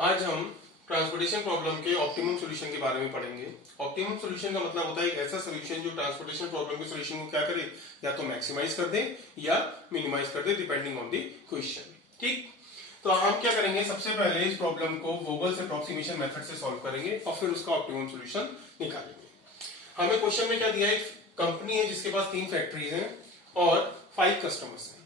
आज हम transportation problem के ऑप्टिमम सॉल्यूशन के बारे में पढ़ेंगे। ऑप्टिमम सॉल्यूशन का मतलब होता है एक ऐसा सॉल्यूशन जो ट्रांसपोर्टेशन प्रॉब्लम के सॉल्यूशन को क्या करे, या तो मैक्सिमाइज कर दे या मिनिमाइज कर दे डिपेंडिंग ऑन द क्वेश्चन। ठीक, तो हम क्या करेंगे, सबसे पहले इस प्रॉब्लम को वोगल्स अप्रोक्सीमेशन मेथड से सॉल्व करेंगे और फिर उसका ऑप्टिमम सॉल्यूशन निकालेंगे। हमें क्वेश्चन में क्या दिया है, कंपनी है जिसके पास 3 फैक्ट्रीज हैं और 5 कस्टमर्स हैं।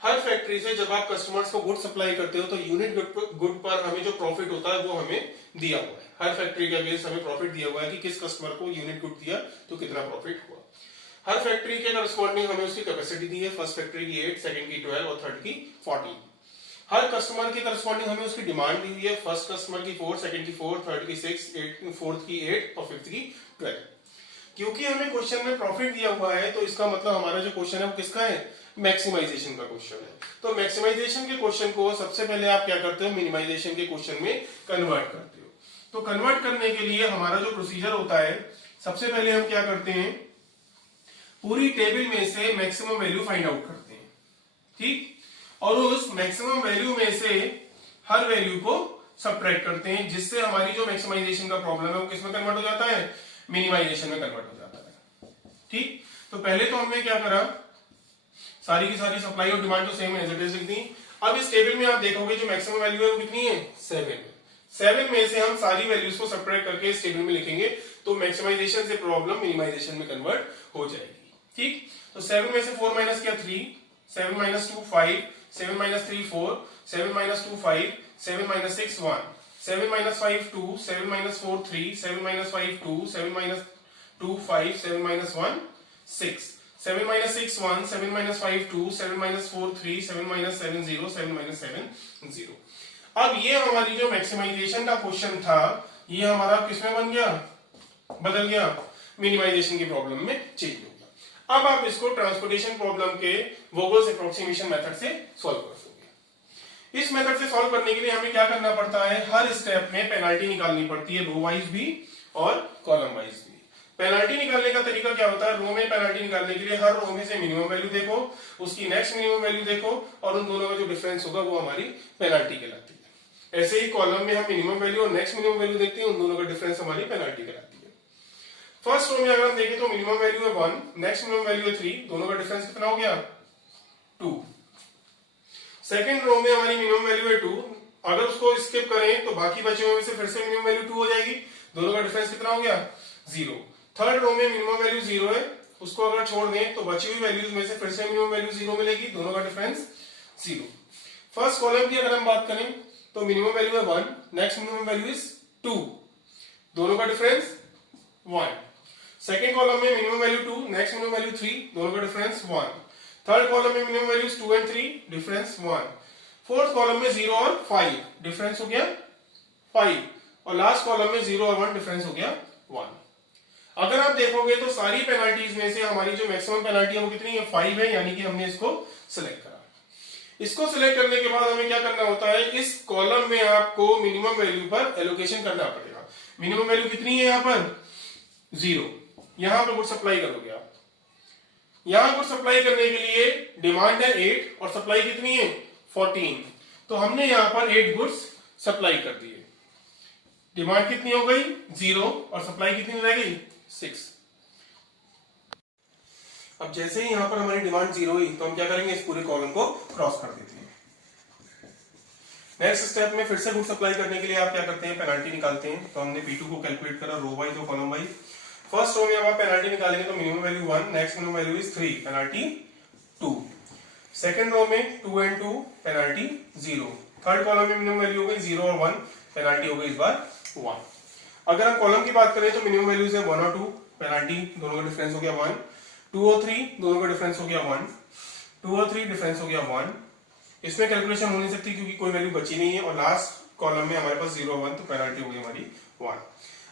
हर फैक्ट्री से जब आप कस्टमर्स को गुड सप्लाई करते हो तो यूनिट गुड पर हमें जो प्रॉफिट होता है वो हमें दिया हुआ है। हर फैक्ट्री का बेस हमें प्रॉफिट दिया हुआ है कि किस कस्टमर को यूनिट गुड दिया तो कितना प्रॉफिट हुआ। हर फैक्ट्री के करस्पॉन्डिंग हमें उसकी कैपेसिटी दी है, फर्स्ट फैक्ट्री की 8, सेकंड की 12 और थर्ड की 14। हर कस्टमर के करस्पॉन्डिंग हमें उसकी डिमांड दी हुई है, फर्स्ट कस्टमर की 4, सेकंड की 4, थर्ड की 6, फोर्थ की 8 और फिफ्थ की 12। क्योंकि हमें क्वेश्चन में प्रॉफिट दिया हुआ है तो इसका मतलब हमारा जो क्वेश्चन है वो किसका है, मैक्सिमाइजेशन का क्वेश्चन है। तो मैक्सिमाइजेशन के क्वेश्चन को सबसे पहले आप क्या करते हो, मिनिमाइजेशन के क्वेश्चन में कन्वर्ट करते हो। तो कन्वर्ट करने के लिए हमारा जो प्रोसीजर होता है, सबसे पहले हम क्या करते हैं, पूरी टेबल में से मैक्सिमम वैल्यू फाइंड आउट करते हैं। ठीक, और उस मैक्सिमम वैल्यू में से हर वैल्यू को सबट्रैक्ट करते हैं, जिससे हमारी जो मैक्सिमाइजेशन का प्रॉब्लम है वो किसमें कन्वर्ट हो जाता है, मिनिमाइजेशन में कन्वर्ट हो जाता है। ठीक, तो पहले तो हमने क्या करा, सारी की सारी सप्लाई और डिमांड तो सेम है, एज इट इज लिख दी। अब इस टेबल में आप देखोगे जो मैक्सिमम वैल्यू है वो कितनी है, 7। 7 में से हम सारी वैल्यूज को सबट्रैक्ट करके इस टेबल में लिखेंगे तो मैक्सिमाइजेशन से प्रॉब्लम मिनिमाइजेशन में कन्वर्ट हो जाएगी। ठीक, तो 7 में से 4 माइनस किया 3, 7 minus 2 5, 7 minus 3 4, 7 minus 2 5, 7 minus 6 1, 7 minus 5 2, 7 minus 4 3, 7 minus 5 2, 7 minus 2 5, 7 minus 1 6, 7 minus 6 1, 7 minus 5 2, 7 minus 4 3, 7 minus 7 0, 7 minus 7 0। अब ये हमारी जो मैक्सिमाइजेशन का क्वेश्चन था ये हमारा किसमें बन गया, बदल गया, मिनिमाइजेशन की प्रॉब्लम में चेंज हो गया। अब आप इसको ट्रांसपोर्टेशन प्रॉब्लम के वोगल्स अप्रोक्सीमेशन मेथड से सॉल्व कर दोगे। इस मेथड से सॉल्व करने के लिए हमें क्या करना पड़ता है, हर स्टेप में पेनाल्टी निकालनी पड़ती है, रो वाइज भी और कॉलम वाइज भी। पेनाल्टी निकालने का तरीका क्या होता है, रो में पेनाल्टी निकालने के लिए हर रो में से मिनिमम वैल्यू देखो, उसकी नेक्स्ट मिनिमम वैल्यू देखो और उन दोनों में जो डिफरेंस होगा वो हमारी पेनाल्टी कहलाती है। ऐसे ही कॉलम में हम मिनिमम वैल्यू और नेक्स्ट मिनिमम वैल्यू देखते हैं, उन दोनों का डिफरेंस हमारी पेनाल्टी कहलाती है। फर्स्ट रो में अगर हम देखें तो मिनिमम वैल्यू है 1, नेक्स्ट मिनिमम वैल्यू है 3, दोनों का डिफरेंस कितना हो गया, 2। सेकेंड रो में हमारी मिनिमम वैल्यू है 2, अगर उसको स्किप करें तो बाकी बचे हुए में से फिर से मिनिमम वैल्यू 2 हो जाएगी, दोनों का डिफरेंस कितना हो गया, 0। थर्ड रो में मिनिमम वैल्यू 0 है, उसको अगर छोड़ दें तो बची हुई वैल्यूज में से फिर से मिनिमम वैल्यू 0 मिलेगी, दोनों का डिफरेंस 0। फर्स्ट कॉलम की अगर हम बात करें तो मिनिमम वैल्यू है 1, नेक्स्ट मिनिमम वैल्यू इज 2, दोनों का डिफरेंस 1। सेकेंड कॉलम में minimum value 2, next minimum value 3, दोनों का डिफरेंस 1। थर्ड कॉलम में minimum values 2 and 3, difference 1। Fourth column में 0 और 5, डिफरेंस हो गया 5, और लास्ट कॉलम में 0 और 1, डिफरेंस हो गया 1। अगर आप देखोगे तो सारी पेनाल्टीज में से हमारी जो मैक्सिमम पेनाल्टी है वो कितनी है, 5 है, यानी कि हमने इसको सिलेक्ट करा। इसको सिलेक्ट करने के बाद हमें क्या करना होता है, इस कॉलम में आपको मिनिमम वैल्यू पर एलोकेशन करना पड़ेगा। मिनिमम वैल्यू कितनी है यहाँ पर, 0, यहां पर गुड सप्लाई करोगे आप। यहां गुड सप्लाई करने के लिए डिमांड है 8 और सप्लाई कितनी है 14, तो हमने यहां पर 8 गुड्स सप्लाई कर दिए। डिमांड कितनी हो गई 0 और सप्लाई कितनी रह गई 6। अब जैसे ही यहां पर हमारी डिमांड 0 हुई तो हम क्या करेंगे, इस पूरे कॉलम को क्रॉस कर देते हैं। नेक्स्ट स्टेप में फिर से गुड सप्लाई करने के लिए आप क्या करते हैं, पेनाल्टी निकालते हैं। तो हमने P2 को कैलकुलेट करा रो वाइज और कॉलम वाइज। फर्स्ट रो में हम पेनाल्टी निकालेंगे तो minimum value 1, next minimum value is 3, penalty 2। Second row में 2 एंड 2, पेनाल्टी 0। थर्ड कॉलम में मिनिमम वैल्यू हो गई 0 और 1, पेनाल्टी हो गई इस बार 1। अगर हम कॉलम की बात करें तो मिनिमम वैल्यूज है 1 और 2, पेनाल्टी दोनों का डिफरेंस हो गया 1। 2 और 3 दोनों का डिफरेंस हो गया 1, 2 और 3 डिफरेंस हो गया 1। इसमें कैलकुलेशन हो नहीं सकती क्योंकि कोई वैल्यू बची नहीं है, और लास्ट कॉलम में हमारे पास 0 और 1, तो पेनाल्टी हो गई हमारी 1।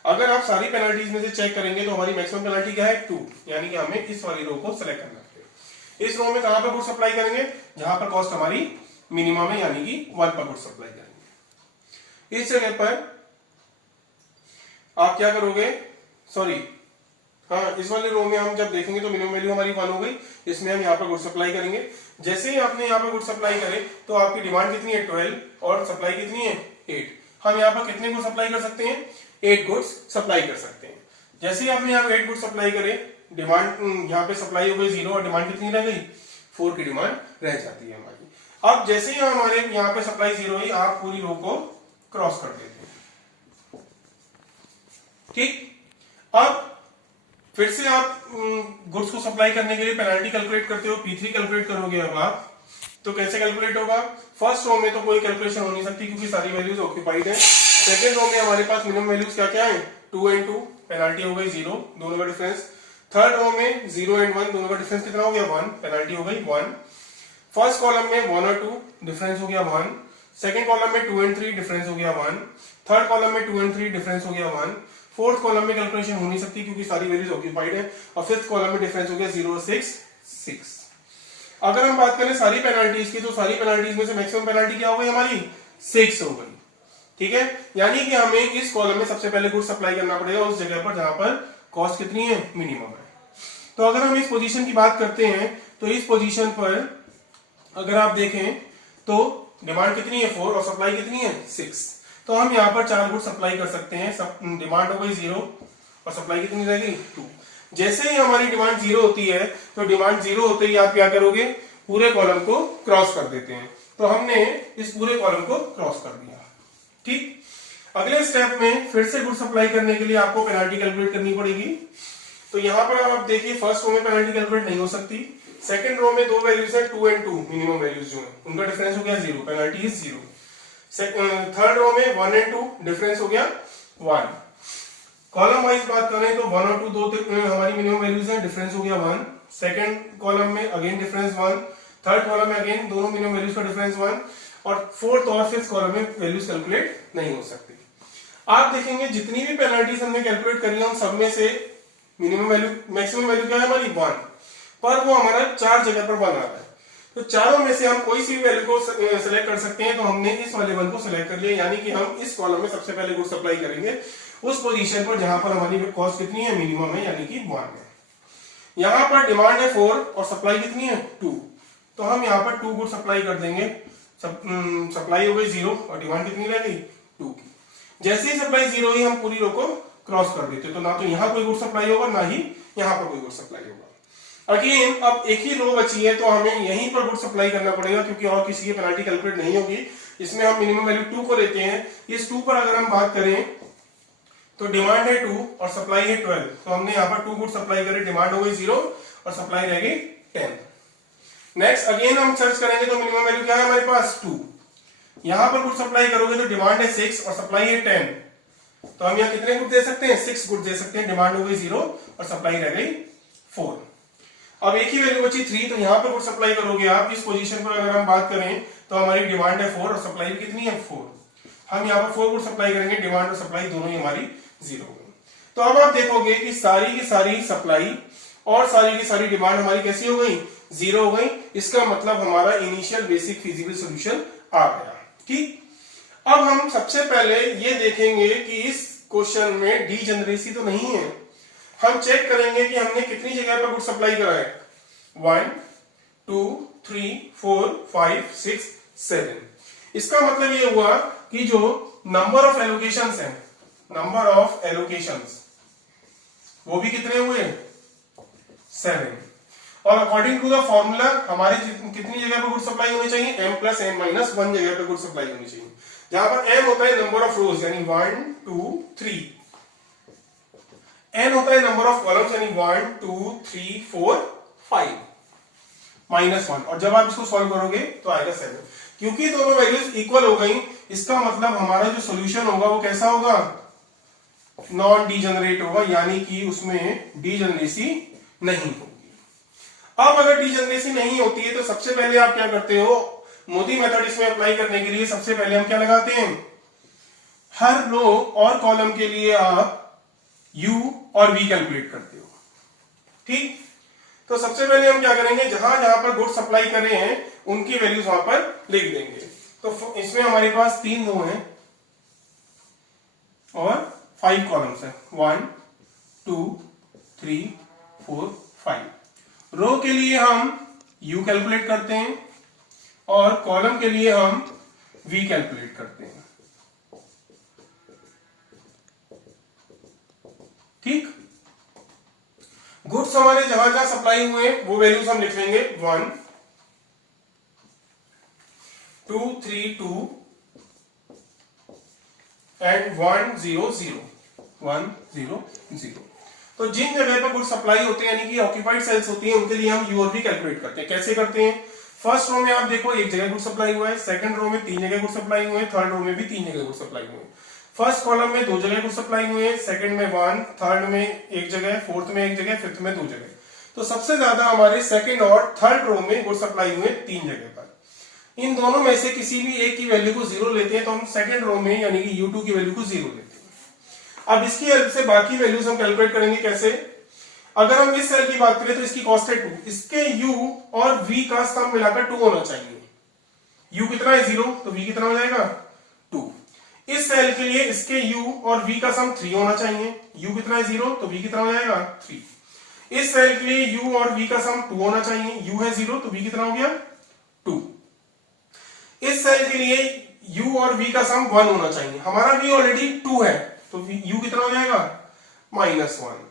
अगर आप सारी पेनाल्टीज में से चेक करेंगे तो हमारी मैक्सिमम पेनाल्टी क्या है 2, यानी कि हमें इस वाली रो को सिलेक्ट करना है। इस रो में कहां पर गुड सप्लाई करेंगे, जहां पर कॉस्ट हमारी मिनिमम है, यानी कि 1 पर गुड सप्लाई करेंगे। इस जगह पर आप क्या करोगे, सॉरी हाँ, इस वाले रो में हम जब देखेंगे तो मिनिमम वैल्यू हमारी 1 हो गई, इसमें हम यहाँ पर गुड सप्लाई करेंगे। जैसे ही आपने यहाँ पर गुड सप्लाई करे तो आपकी डिमांड कितनी है 12 और सप्लाई कितनी है 8। हम यहाँ पर कितने गुड्स सप्लाई कर सकते हैं? 8 गुड्स सप्लाई कर सकते हैं। जैसे ही आपने यहाँ 8 गुड्स सप्लाई करे, डिमांड यहाँ पे सप्लाई हो गई 0 और डिमांड कितनी रह गई? 4 की डिमांड रह जाती है हमारी। अब जैसे ही हमारे यहाँ पे सप्लाई 0 हुई, आप पूरी रो को क्रॉस कर देते हैं। ठीक, अब फिर से आप गुड्स को सप्लाई करने के लिए पेनल्टी कैलकुलेट करते हो, P3 कैलकुलेट करोगे। अब आप तो कैसे कैलकुलेट होगा? फर्स्ट रो में तो कोई कैलकुलेशन हो नहीं सकती क्योंकि सारी वैल्यूज ऑक्यूपाइड है। सेकंड रो में हमारे पास मिनिमम वैल्यूज क्या क्या है? 2 and 2, पेनल्टी हो गई 0, दोनों का डिफरेंस। थर्ड रो में 0 and 1, दोनों का डिफरेंस कितना हो गया? 1, पेनल्टी हो गई 1। फर्स्ट कॉलम में 1 और 2, डिफरेंस हो गया 1। सेकंड कॉलम में 2 and 3, डिफरेंस हो गया 1। थर्ड कॉलम में 2 and 3, डिफरेंस हो गया 1। फोर्थ कॉलम में कैलकुलेशन हो नहीं सकती क्योंकि सारी वैल्यूज ऑक्यूपाइड है। और फिफ्थ कॉलम में डिफरेंस हो गया 0, 6, 6। अगर हम बात करें सारी पेनल्टीज की, तो सारी पेनल्टीज में से मैक्सिमम पेनल्टी क्या हो गई हमारी? 6 हो गई। ठीक है, यानी कि हमें इस कॉलम में सबसे पहले गुड्स सप्लाई करना पड़ेगा उस जगह पर जहां पर कॉस्ट कितनी है? मिनिमम है। तो अगर हम इस पोजीशन की बात करते हैं, तो इस पोजीशन पर अगर आप देखें तो डिमांड कितनी है? 4 और सप्लाई कितनी है? 6। तो हम यहाँ पर 4 गुड्स सप्लाई कर सकते हैं। डिमांड हो गई 0 और सप्लाई कितनी रह गई? 2। जैसे ही हमारी डिमांड 0 होती है, तो डिमांड 0 होते ही आप क्या करोगे? पूरे कॉलम को क्रॉस कर देते हैं। तो हमने इस पूरे कॉलम को क्रॉस कर दिया। ठीक, अगले स्टेप में फिर से गुड सप्लाई करने के लिए आपको पेनल्टी कैलकुलेट करनी पड़ेगी। तो यहां पर आप देखिए, फर्स्ट रो में पेनल्टी कैलकुलेट नहीं हो सकती। सेकंड रो में दो वैल्यूज है 2 and 2, मिनिमम वैल्यूज जो है उनका डिफरेंस हो गया 0, पेनल्टी इज 0। थर्ड रो में 1 and 2, डिफरेंस हो गया 1। कॉलम वाइज बात करें तो 1 और 2 दो हमारी मिनिमम वैल्यूज है, डिफरेंस हो गया 1। सेकंड कॉलम में अगेन डिफरेंस 1। थर्ड कॉलम में अगेन दोनों मिनिमम वैल्यूज का डिफरेंस 1। और फोर्थ और फिफ्थ कॉलम में वैल्यूज कैलकुलेट नहीं हो सकती। आप देखेंगे जितनी भी पेनल्टीज हमने कैलकुलेट करी है उन सब में से मिनिमम वैल्यू मैक्सिमम वैल्यू क्या है हमारी? 1, पर वो हमारा 4 जगह पर 1 आ रहा है। तो चारों में से हम कोई सी वैल्यू को सिलेक्ट कर सकते हैं। तो हमने इस वाले 1 को सिलेक्ट कर लिया, यानी कि हम इस कॉलम में सबसे पहले गुड सप्लाई करेंगे उस पोजीशन पर जहां पर हमारी कॉस्ट कितनी है? मिनिमम है, यानी कि 1 है। यहां पर डिमांड है 4 और सप्लाई कितनी है? 2। तो हम यहाँ पर 2 गुड सप्लाई कर देंगे। सप्लाई हो गई 0 और डिमांड कितनी रह गई? 2 की। जैसे ही सप्लाई 0 हुई, हम पूरी रो को क्रॉस कर देते, तो ना तो यहाँ कोई गुड सप्लाई होगा ना ही यहाँ पर कोई गुड सप्लाई होगा। अगेन अब एक ही रो बची है, तो हमें यहीं पर गुड सप्लाई करना पड़ेगा क्योंकि और किसी की पेनल्टी कैलकुलेट नहीं होगी। इसमें हम मिनिमम वैल्यू 2 को लेते हैं। इस 2 पर अगर हम बात करें तो डिमांड है 2 और सप्लाई है 12। तो हमने यहाँ पर 2 गुड सप्लाई करे, डिमांड हो गई 0 और सप्लाई रह गई 10। नेक्स्ट अगेन हम सर्च करेंगे तो मिनिमम वैल्यू क्या है हमारे पास? 2। यहां पर गुड सप्लाई करोगे तो डिमांड है 6 और सप्लाई है 10। तो हम यहाँ कितने गुड दे सकते हैं? 6 गुड दे सकते हैं। डिमांड हो गई 0 और सप्लाई रह गई 4। अब एक ही वैल्यू बची 3, तो यहां पर गुड सप्लाई करोगे आप इस पोजीशन पर अगर हम बात करें तो हमारी डिमांड है 4 और सप्लाई भी कितनी है? 4। हम यहाँ पर 4 गुड सप्लाई करेंगे, डिमांड और सप्लाई दोनों ही हमारी 0 होगी। तो अब आप देखोगे कि सारी की सारी सप्लाई और सारी की सारी डिमांड हमारी कैसी हो गई? 0 हो गई। इसका मतलब हमारा इनिशियल बेसिक फिजिबल सॉल्यूशन आ गया। ठीक, अब हम सबसे पहले ये देखेंगे कि इस क्वेश्चन में डीजेनरेसी तो नहीं है। हम चेक करेंगे कि हमने कितनी जगह पर गुड सप्लाई करा है। 1 2 3 4 5 6 7। इसका मतलब ये हुआ कि जो नंबर ऑफ एलोकेशंस है, नंबर ऑफ एलोकेशंस वो भी कितने हुए? 7। और अकॉर्डिंग टू द फॉर्मूला हमारी कितनी जगह पर गुड सप्लाई होनी चाहिए? m प्लस n माइनस 1 जगह पर गुड सप्लाई होनी चाहिए, जहां पर m होता है नंबर ऑफ रोज यानी 1 2 3, n होता है नंबर ऑफ कॉलम्स यानी 1 2 3 4 5 माइनस 1। और जब आप इसको सॉल्व करोगे तो आएगा 7। क्योंकि दोनों वैल्यूज इक्वल हो गई, इसका मतलब हमारा जो सोल्यूशन होगा वो कैसा होगा? नॉन डीजेनरेट होगा, यानी कि उसमें डीजेनरेसी नहीं होगी। अब अगर डीजेनरेसी नहीं होती है तो सबसे पहले आप क्या करते हो? मोदी मेथड इसमें अप्लाई करने के लिए सबसे पहले हम क्या लगाते हैं? हर रो और कॉलम के लिए आप u और v कैलकुलेट करते हो। ठीक, तो सबसे पहले हम क्या करेंगे? जहां जहां पर गुड सप्लाई कर रहे हैं उनकी वैल्यूज वहां पर लिख देंगे। तो इसमें हमारे पास 3 रो हैं और 5 कॉलम्स हैं। 1 2 3 4 5। रो के लिए हम u कैलकुलेट करते हैं और कॉलम के लिए हम v कैलकुलेट करते हैं। ठीक। गुड्स हमारे जहां जहां सप्लाई हुए वो वैल्यूज हम लिख लेंगे 1 2 3 2 एंड 1 0 0 1 0 0। तो जिन जगह पर गुड्स सप्लाई होते हैं यानी कि ऑक्यूपाइड सेल्स होती हैं उनके लिए हम यू और वी कैलकुलेट करते हैं। कैसे करते हैं? फर्स्ट रो में आप देखो एक जगह गुड सप्लाई हुआ है, सेकंड रो में 3 जगह गुड सप्लाई हुए हैं, थर्ड रो में भी 3 जगह गुड सप्लाई हुए हैं। फर्स्ट कॉलम में 2 जगह गुड सप्लाई हुए हैं, सेकंड में 1, थर्ड में 1 जगह, फोर्थ में 1 जगह, फिफ्थ में 2 जगह। तो सबसे ज्यादा हमारे सेकंड और थर्ड रो में गुड सप्लाई हुए 3 जगह पर। इन दोनों में से किसी भी एक की वैल्यू को 0 लेते हैं तो हम सेकंड रो में यानी कि U2 की वैल्यू को 0 लेते हैं। अब इसकी हेल्प से बाकी वैल्यूज हम कैलकुलेट करेंगे। कैसे? अगर हम इस सेल की बात करें तो इसकी कॉस्ट है 2, इसके U और V का सम मिलाकर 2 होना चाहिए। U कितना है 0 तो V कितना हो जाएगा 2। इस सेल के लिए इसके U और V का सम 3 होना चाहिए। U कितना है 0 तो V कितना हो जाएगा 3। इस सेल के लिए U और V का सम 2 होना चाहिए। U है 0 तो V कितना हो गया 2। इस सेल के लिए U और V का सम 1 होना चाहिए। हमारा V ऑलरेडी 2 है तो U कितना हो जाएगा -1।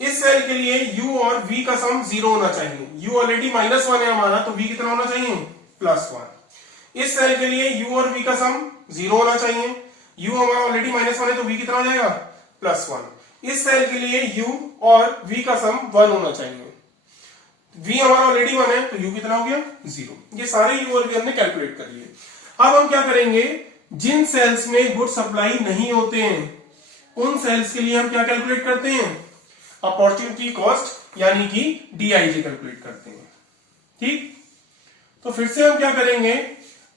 इस सेल के लिए U और V का सम 0 होना चाहिए। U ऑलरेडी -1 है हमारा तो V कितना होना चाहिए +1। इस सेल के लिए U और V का सम 0 होना चाहिए। U हमारा ऑलरेडी -1 है तो V कितना हो जाएगा +1। इस सेल के लिए U और V का सम 1 होना चाहिए। V हमारा ऑलरेडी 1 है तो U कितना हो गया 0। ये सारे U और V हमने कैलकुलेट कर लिए। अब हम क्या करेंगे? जिन सेल्स में गुड सप्लाई नहीं होते हैं उन सेल्स के लिए हम क्या कैलकुलेट करते हैं? अपॉर्चुनिटी कॉस्ट यानी कि DIJ कैलकुलेट करते हैं। ठीक। तो फिर से हम क्या करेंगे?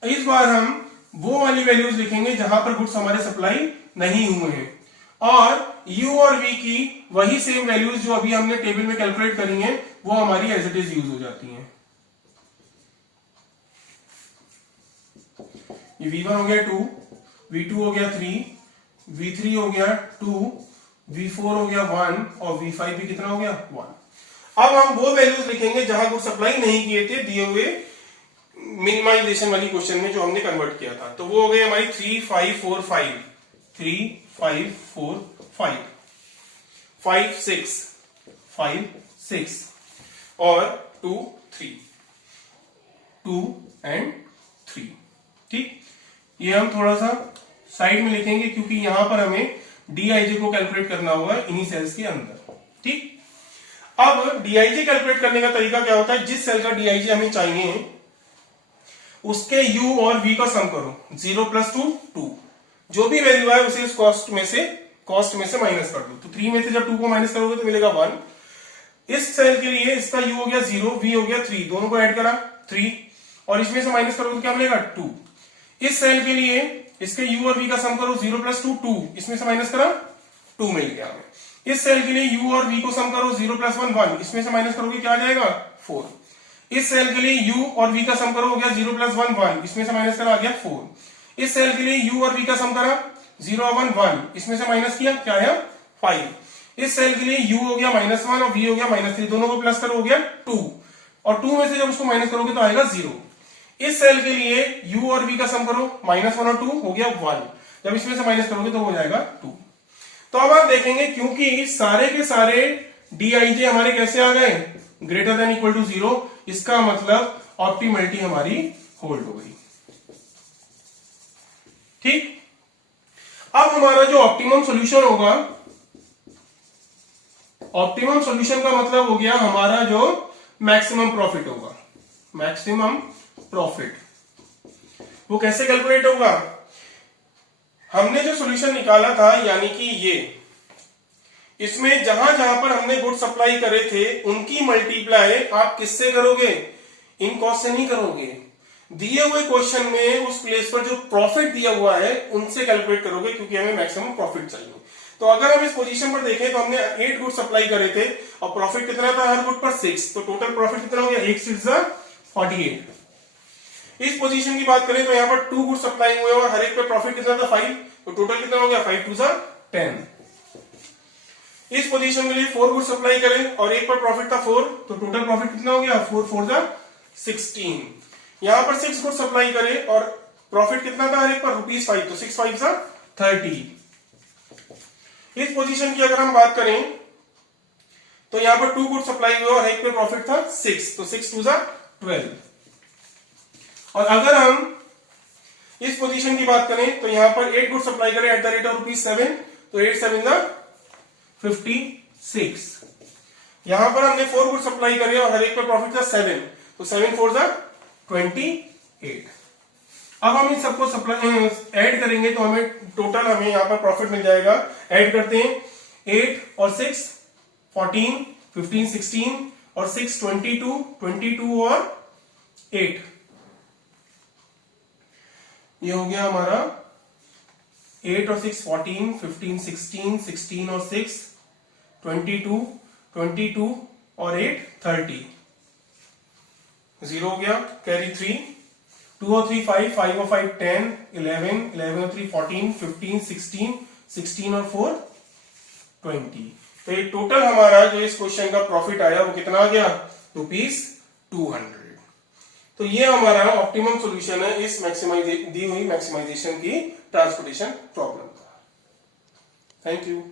इस बार हम वो वाली वैल्यूज लिखेंगे जहां पर गुड्स हमारे सप्लाई नहीं हुए हैं और U और V की वही सेम वैल्यूज जो अभी हमने टेबल में कैलकुलेट करी हैं वो हमारी एज इट इज यूज हो जाती हैं। ये V1 हो गया 2, V2 हो गया 3, V3 हो गया 2, V4 हो गया 1 और V5 भी कितना हो गया 1। अब हम वो वैल्यूज लिखेंगे जहां गुड सप्लाई नहीं किए थे दिए हुए मिनिमाइजेशन वाली क्वेश्चन में जो हमने कन्वर्ट किया था। तो वो हो गई हमारी 3 5 4 5 3 5 4 5 5 6 5 6 और 2 3 2 एंड 3। ठीक। ये हम थोड़ा सा साइड में लिखेंगे क्योंकि यहां पर हमें DIJ को कैलकुलेट करना होगा इन्हीं सेल्स के अंदर। ठीक। अब DIJ कैलकुलेट करने का तरीका क्या होता है? जिस सेल का DIJ हमें चाहिए उसके U और V का सम करो। 0 + 2 2, जो भी वैल्यू है उसे इस कॉस्ट में से माइनस कर दो। तो 3 में से जब 2 को माइनस करोगे तो मिलेगा 1। इस सेल के लिए इसका U हो गया 0, V हो गया 3, दोनों को ऐड करा 3 और इसमें से माइनस करोगे तो क्या मिलेगा 2। इस सेल के लिए इसके U और V का सम करो। 0 + 2 2, इसमें से माइनस करा 2 मिल गया हमें। इस सेल के लिए U और V को सम करो। 0 + 1 1, इसमें से माइनस करोगे क्या आ जाएगा 4। इस सेल के लिए U और V का सम करो हो गया 0 + 1 1, इसमें से माइनस करा आ गया 4। इस सेल के लिए U और V का सम करा 0 1 1, इसमें से माइनस किया क्या आया 5। इस सेल के लिए U हो गया -1 और V हो गया -3, दोनों को प्लस करो हो गया 2 और 2 में से जब उसको माइनस करोगे तो आएगा 0। इस सेल के लिए U और V का सम करो -1 और 2 हो गया 1, जब इसमें से माइनस करोगे तो हो जाएगा 2। तो अब आप देखेंगे क्योंकि सारे के सारे DIJ हमारे कैसे आ गए > 0, इसका मतलब ऑप्टिमलिटी हमारी होल्ड हो गई। ठीक। अब हमारा जो ऑप्टिमम सॉल्यूशन होगा, ऑप्टिमम सॉल्यूशन का मतलब हो गया हमारा जो मैक्सिमम प्रॉफिट होगा। मैक्सिमम प्रॉफिट वो कैसे कैलकुलेट होगा? हमने जो सॉल्यूशन निकाला था यानी कि ये, इसमें जहां जहां पर हमने गुड सप्लाई करे थे उनकी मल्टीप्लाई आप किससे करोगे? इन कॉस्ट से नहीं करोगे। दिए हुए क्वेश्चन में उस प्लेस पर जो प्रॉफिट दिया हुआ है उनसे कैलकुलेट करोगे क्योंकि हमें मैक्सिमम प्रॉफिट चाहिए। तो अगर हम इस पोजीशन पर देखें तो हमने 8 गुड सप्लाई करे थे और प्रॉफिट कितना था हर गुड पर 6, तो टोटल प्रॉफिट कितना हो गया 8 6 48। इस पोजीशन की बात करें तो यहाँ पर 2 गुड सप्लाई हुए और हर एक पे प्रॉफिट कितना था 5, तो टोटल कितना हो गया 5 2 10। इस पोजीशन के लिए 4 गुड सप्लाई करें और एक पर प्रॉफिट था 4, तो टोटल प्रॉफिट कितना हो गया 4 4 16। यहां पर 6 गुड सप्लाई करें और प्रॉफिट कितना था हर एक पर ₹5, तो 6 5 30। इस पोजीशन की अगर हम बात करें तो यहां पर 2 गुड सप्लाई हुए और एक पे प्रॉफिट था 6, तो 6 2 जा 12। और अगर हम इस पोजीशन की बात करें तो यहां पर 8 गुड सप्लाई करें एट द रेट ऑफ ₹7, तो 8 7 जा 56। यहां पर हमने 4 गुड सप्लाई करे और हर एक पे प्रॉफिट था 7, तो 7 4 जा 28। अब हम इन सबको सप्लाई ऐड करेंगे तो हमें टोटल हमें यहां पर प्रॉफिट मिल जाएगा। ऐड करते हैं 8 और 6 14, 15 16 और 6 22, 22 और 8, ये हो गया हमारा 8 और 6 14, 15 16, 16 और 6 22, 22 और 8 30, 0 हो गया, कैरी 3, 2 और 3 5, 5 और 5 10, 11, 11 और 3 14, 15 16, 16 और 4 20। तो ये टोटल हमारा जो इस क्वेश्चन का प्रॉफिट आया वो कितना आ गया, ₹200। तो ये हमारा ऑप्टिमम सॉल्यूशन है इस दी हुई मैक्सिमाइजेशन की ट्रांसपोर्टेशन प्रॉब्लम का। Thank you.